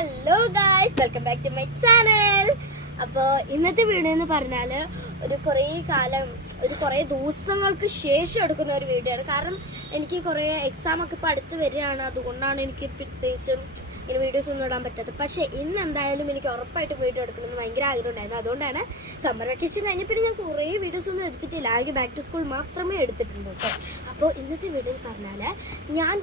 Hello guys, welcome back to my channel. അപ്പോൾ ഇന്നത്തെ video എന്ന് പറഞ്ഞാൽ ഒരു കുറേ ദിവസങ്ങൾക്ക് ശേഷം എടുക്കുന്ന ഒരു വീഡിയോ ആണ്. കാരണം എനിക്ക് കുറേ എക്സാമൊക്കെ ഇപ്പോൾ അടുത്ത് വരികയാണ്. അതുകൊണ്ടാണ് എനിക്ക് പ്രത്യേകിച്ചും ഇങ്ങനെ വീഡിയോസ് ഒന്നും ഇടാൻ പറ്റാത്തത്. പക്ഷേ ഇന്ന് എന്തായാലും എനിക്ക് ഉറപ്പായിട്ടും വീഡിയോ എടുക്കണമെന്ന് ഭയങ്കര ആഗ്രഹം ഉണ്ടായിരുന്നു. അതുകൊണ്ടാണ് സമ്മർ വെക്കേഷൻ കഴിഞ്ഞപ്പോൾ ഞാൻ കുറേ വീഡിയോസ് ഒന്നും എടുത്തിട്ടില്ല. ആകെ ബാക്ക് ടു സ്കൂൾ മാത്രമേ എടുത്തിട്ടുള്ളൂ കേട്ടോ. അപ്പോൾ ഇന്നത്തെ വീഡിയോ എന്ന് പറഞ്ഞാൽ ഞാൻ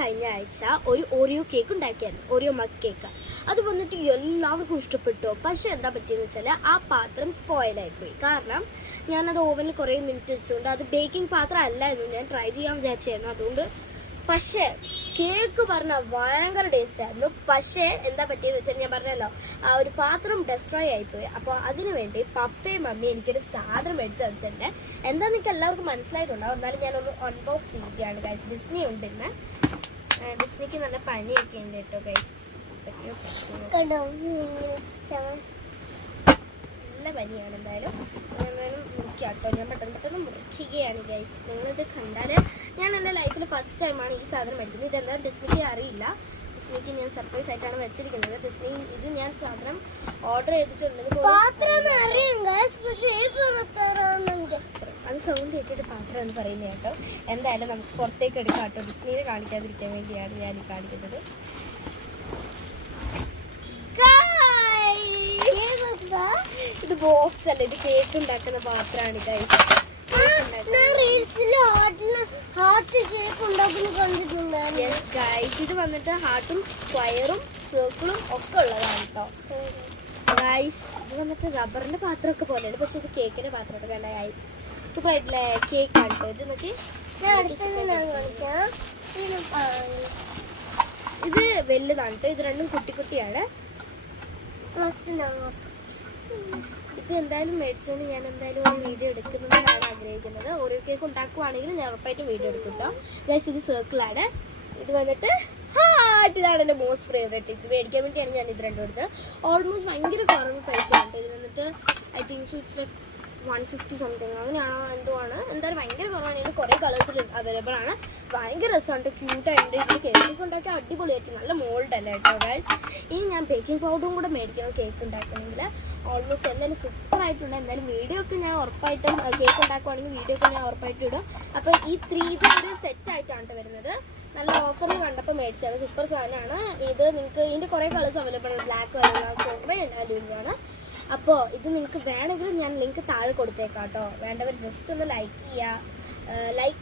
കഴിഞ്ഞ ആഴ്ച ഒരു ഓറിയോ കേക്ക് ഉണ്ടാക്കിയായിരുന്നു, ഓറിയോ മഗ് കേക്ക്. അത് വന്നിട്ട് എല്ലാവർക്കും ഇഷ്ടപ്പെട്ടു. പക്ഷേ എന്താ പറ്റിയെന്ന് വെച്ചാൽ ആ പാത്രം സ്പോയിലായിപ്പോയി. കാരണം ഞാനത് ഓവനിൽ കുറേ മിനിറ്റ് വെച്ചുകൊണ്ട് അത് ബേക്കിംഗ് പാത്രം അല്ലായിരുന്നു, ഞാൻ ട്രൈ ചെയ്യാൻ വിചാരിച്ചായിരുന്നു. അതുകൊണ്ട് പക്ഷേ കേക്ക് പറഞ്ഞാൽ ഭയങ്കര ടേസ്റ്റ് ആയിരുന്നു. പക്ഷേ എന്താ പറ്റിയെന്ന് വെച്ചാൽ ഞാൻ പറഞ്ഞല്ലോ, ആ ഒരു പാത്രം ഡെസ്ട്രോയ് ആയിപ്പോയി. അപ്പോൾ അതിനു വേണ്ടി പപ്പയും മമ്മിയും എനിക്കൊരു സാധനം മേടിച്ച് തന്നിട്ടുണ്ട്. എന്താണെന്ന് എനിക്ക് എല്ലാവർക്കും മനസ്സിലായിട്ടുണ്ടാവും. എന്നാലും ഞാനൊന്ന് അൺബോക്സ് ചെയ്യുകയാണ് ഗൈസ്. ഡിസ്നി ഉണ്ട് ഇന്ന്. ഡിസ്നിക്ക് നല്ല പനിയൊക്കെ ഉണ്ട് കേട്ടോ ഗൈസ്. നല്ല പനിയാണ്. എന്തായാലും മുറിക്കാം കേട്ടോ. ഞാൻ പെട്ടെന്ന് മുറിക്കുകയാണ് ഗൈസ്. നിങ്ങളിത് കണ്ടാൽ ഞാൻ എൻ്റെ ലൈഫിൽ ഫസ്റ്റ് ടൈമാണ് ഈ സാധനം മേടിക്കുന്നത്. ഇതെന്താ ഡിസ്നിക്ക് അറിയില്ല. ഡിസ്നിക്ക് ഞാൻ സർപ്രൈസ് ആയിട്ടാണ് വെച്ചിരിക്കുന്നത്. ഡിസ്നി ഇത് ഞാൻ സാധനം ഓർഡർ ചെയ്തിട്ടുണ്ട്. അത് സൗണ്ട് കേട്ടിട്ട് പാത്രം എന്ന് പറയുന്നത് കേട്ടോ. എന്തായാലും നമുക്ക് പുറത്തേക്ക് എടുക്കാം കേട്ടോ. ഡിസ്നിയെ കാണിക്കാതിരിക്കാൻ വേണ്ടിയാണ് ഞാൻ ഈ കാണിക്കുന്നത്. ഇത് ബോക്സ് അല്ല, ഇത് കേക്ക് ഉണ്ടാക്കുന്ന പാത്രമാണ് ഗൈസ്. ഇത് വന്നിട്ട് ഹാർട്ടും സ്ക്വയറും സർക്കിളും ഒക്കെ ഉള്ളതാണ് കേട്ടോ ഗൈസ്. ഇത് വന്നിട്ട് റബ്ബറിന്റെ പാത്രമൊക്കെ പോലെയാണ്, പക്ഷെ ഇത് കേക്കിന്റെ പാത്രമൊക്കെ കണ്ട ഗൈസ്. സൂപ്പർ ആയിട്ടില്ലേ കേക്ക് ആണ് കേട്ടോ. ഇത് നോക്കി, ഇത് വലുതാണ് കേട്ടോ. ഇത് രണ്ടും കുട്ടിയാണ്. ഇത് എന്തായാലും മേടിച്ചുകൊണ്ട് ഞാൻ എന്തായാലും ഒരു വീഡിയോ എടുക്കുന്നതാണ് ആഗ്രഹിക്കുന്നത്. ഓരോ കേക്ക് ഉണ്ടാക്കുവാണെങ്കിൽ ഞാൻ ഉറപ്പായിട്ടും വീഡിയോ എടുക്കും കേട്ടോ ഗൈസ്. ഇത് സർക്കിളാണ്. ഇത് വന്നിട്ട് ഹാർട്ട്. ഇതാണ് എൻ്റെ മോസ്റ്റ് ഫേവറേറ്റ്. ഇത് മേടിക്കാൻ വേണ്ടിയാണ് ഞാൻ ഇത് രണ്ടും എടുത്തത്. ഓൾമോസ്റ്റ് ഭയങ്കര കുറവ് പൈസയാണ്. ഇത് വന്നിട്ട് I think so it's like 150 something അങ്ങനെയാണോ എന്തോ ആണ്. എന്തായാലും ഭയങ്കര കുറവാണ്. ഇത് കുറേ കളേഴ്സിൽ അവൈലബിൾ ആണ്. ഭയങ്കര രസമുണ്ട്, ക്യൂട്ടായിട്ടുണ്ട്. ഇത് കേക്കൊക്കെ ഉണ്ടാക്കിയാൽ അടിപൊളിയായിട്ട് നല്ല മോൾഡ് അല്ല കേട്ടോ ഗൈസ്. ഇനി ഞാൻ ബേക്കിംഗ് പൗഡറും കൂടെ മേടിക്കണം കേക്ക് ഉണ്ടാക്കണമെങ്കിൽ. ഓൾമോസ്റ്റ് എന്തായാലും സൂപ്പർ ആയിട്ടുണ്ട്. എന്തായാലും വീഡിയോ ഒക്കെ ഞാൻ ഉറപ്പായിട്ടും കേക്ക് ഉണ്ടാക്കുവാണെങ്കിൽ വീഡിയോ ഒക്കെ ഞാൻ ഉറപ്പായിട്ടും ഇടും. അപ്പോൾ ഈ 3 ഒരു സെറ്റ് ആയിട്ടാണ് വരുന്നത്. നല്ല ഓഫറിൽ കണ്ടപ്പോൾ മേടിച്ചാണ്. സൂപ്പർ സാധനമാണ് ഇത്. നിങ്ങൾക്ക് ഇതിൻ്റെ കുറേ കളേഴ്സ് അവൈലബിൾ ആണ്. ബ്ലാക്ക് കളർ കുറേ ഉണ്ടായിരുന്നതാണ്. അപ്പോൾ ഇത് നിങ്ങൾക്ക് വേണമെങ്കിൽ ഞാൻ ലിങ്ക് താഴെ കൊടുത്തേക്കാം കേട്ടോ. വേണ്ടവർ ജസ്റ്റ് ഒന്ന് ലൈക്ക്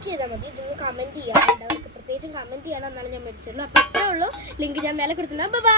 ചെയ്താൽ മതി. നിങ്ങൾ കമൻറ്റ് ചെയ്യുക. വേണ്ടവർക്ക് പ്രത്യേകിച്ചും കമൻറ്റ് ചെയ്യണം, എന്നാലും ഞാൻ മേടിച്ചുള്ളൂ. അപ്പോൾ ഇത്രേ ഉള്ളൂ. ലിങ്ക് ഞാൻ മേലെ കൊടുത്തിട്ടുണ്ട്. ബൈ.